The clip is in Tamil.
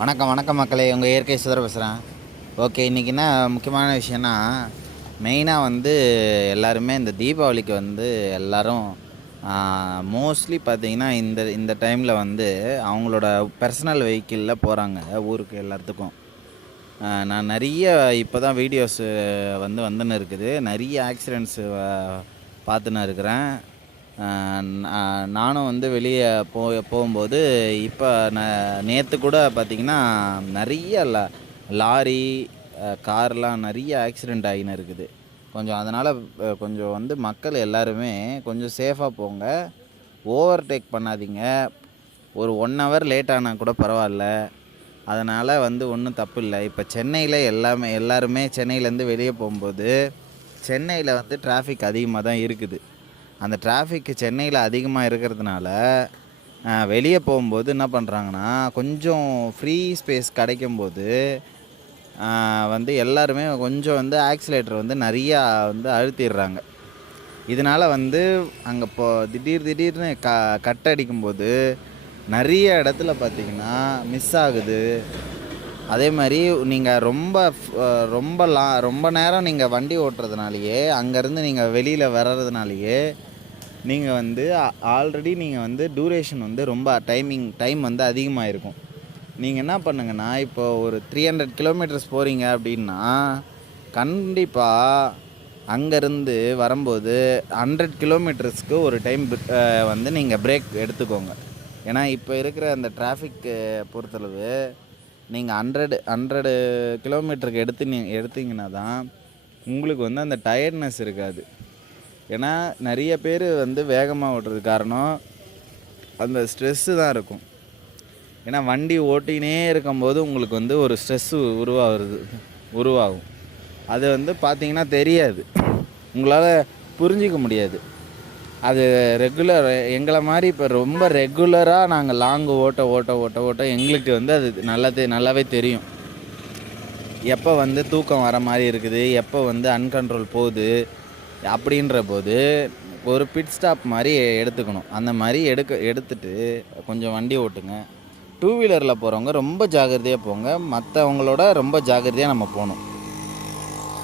வணக்கம் வணக்கம் மக்களே, உங்கள் இயற்கை சுதர பேசுகிறேன். ஓகே, இன்றைக்கி என்ன முக்கியமான விஷயம்னா, மெயினாக வந்து எல்லாருமே இந்த தீபாவளிக்கு வந்து எல்லோரும் மோஸ்ட்லி பார்த்திங்கன்னா இந்த இந்த டைமில் வந்து அவங்களோட பர்சனல் வெஹிக்கிளில் போகிறாங்க ஊருக்கு எல்லாத்துக்கும். நான் நிறைய இப்போ தான் வீடியோஸு வந்துன்னு இருக்குது. நிறைய ஆக்சிடெண்ட்ஸு பார்த்துன்னு இருக்கிறேன். நானும் வந்து வெளியே போகும்போது இப்போ நேற்று கூட பார்த்திங்கன்னா நிறைய லாரி கார்லாம் நிறைய ஆக்சிடெண்ட் ஆகின்னு இருக்குது. கொஞ்சம் அதனால் கொஞ்சம் வந்து மக்கள் எல்லாருமே கொஞ்சம் சேஃபாக போங்க, ஓவர்டேக் பண்ணாதீங்க. ஒரு 1 ஹவர் லேட் ஆனால் கூட பரவாயில்ல, அதனால் வந்து ஒன்றும் தப்பு இல்லை. இப்போ சென்னையில் எல்லாருமே சென்னையிலேருந்து வெளியே போகும்போது சென்னையில் வந்து டிராஃபிக் அதிகமாக தான் இருக்குது. அந்த டிராஃபிக்கு சென்னையில் அதிகமாக இருக்கிறதுனால வெளியே போகும்போது என்ன பண்ணுறாங்கன்னா, கொஞ்சம் ஃப்ரீ ஸ்பேஸ் கிடைக்கும்போது வந்து எல்லாருமே கொஞ்சம் வந்து ஆக்சிலேட்டர் வந்து நிறையா வந்து அழுத்திடுறாங்க. இதனால் வந்து அங்கே திடீர்னு கட் அடிக்கும்போது நிறைய இடத்துல பார்த்திங்கன்னா மிஸ் ஆகுது. அதே மாதிரி நீங்கள் ரொம்ப நேரம் நீங்கள் வண்டி ஓட்டுறதுனாலையே, அங்கேருந்து நீங்கள் வெளியில் வர்றதுனாலையே நீங்கள் வந்து ஆல்ரெடி நீங்கள் வந்து டூரேஷன் வந்து ரொம்ப டைம் வந்து அதிகமாக இருக்கும். நீங்கள் என்ன பண்ணுங்கன்னா, இப்போ ஒரு 300 கிலோமீட்டர்ஸ் போகிறீங்க அப்படின்னா, கண்டிப்பாக அங்கேருந்து வரும்போது 100 கிலோமீட்டர்ஸ்க்கு ஒரு டைம் வந்து நீங்கள் பிரேக் எடுத்துக்கோங்க. ஏன்னா இப்போ இருக்கிற அந்த டிராஃபிக்கு பொறுத்தளவு நீங்கள் 100 கிலோமீட்டருக்கு எடுத்தீங்கன்னா தான் உங்களுக்கு வந்து அந்த டயர்ட்னஸ் இருக்காது. ஏன்னா நிறைய பேர் வந்து வேகமாக ஓட்டுறது காரணம் அந்த ஸ்ட்ரெஸ்ஸு தான் இருக்கும். ஏன்னா வண்டி ஓட்டினே இருக்கும்போது உங்களுக்கு வந்து ஒரு ஸ்ட்ரெஸ்ஸு உருவாகும். அது வந்து பார்த்திங்கன்னா தெரியாது, உங்களால் புரிஞ்சிக்க முடியாது. அது எங்களை மாதிரி இப்போ ரொம்ப ரெகுலராக நாங்கள் லாங்கு ஓட்ட எங்களுக்கு வந்து அது நல்லாவே தெரியும். எப்போ வந்து தூக்கம் வர மாதிரி இருக்குது, எப்போ வந்து அன்கண்ட்ரோல் போகுது அப்படின்ற போது ஒரு பிட் ஸ்டாப் மாதிரி எடுத்துக்கணும். அந்த மாதிரி எடுத்துட்டு கொஞ்சம் வண்டி ஓட்டுங்க. 2 வீலரில் போகிறவங்க ரொம்ப ஜாக்கிரதையாக போங்க, மற்றவங்களோட ரொம்ப ஜாக்கிரதையாக நம்ம போகணும்.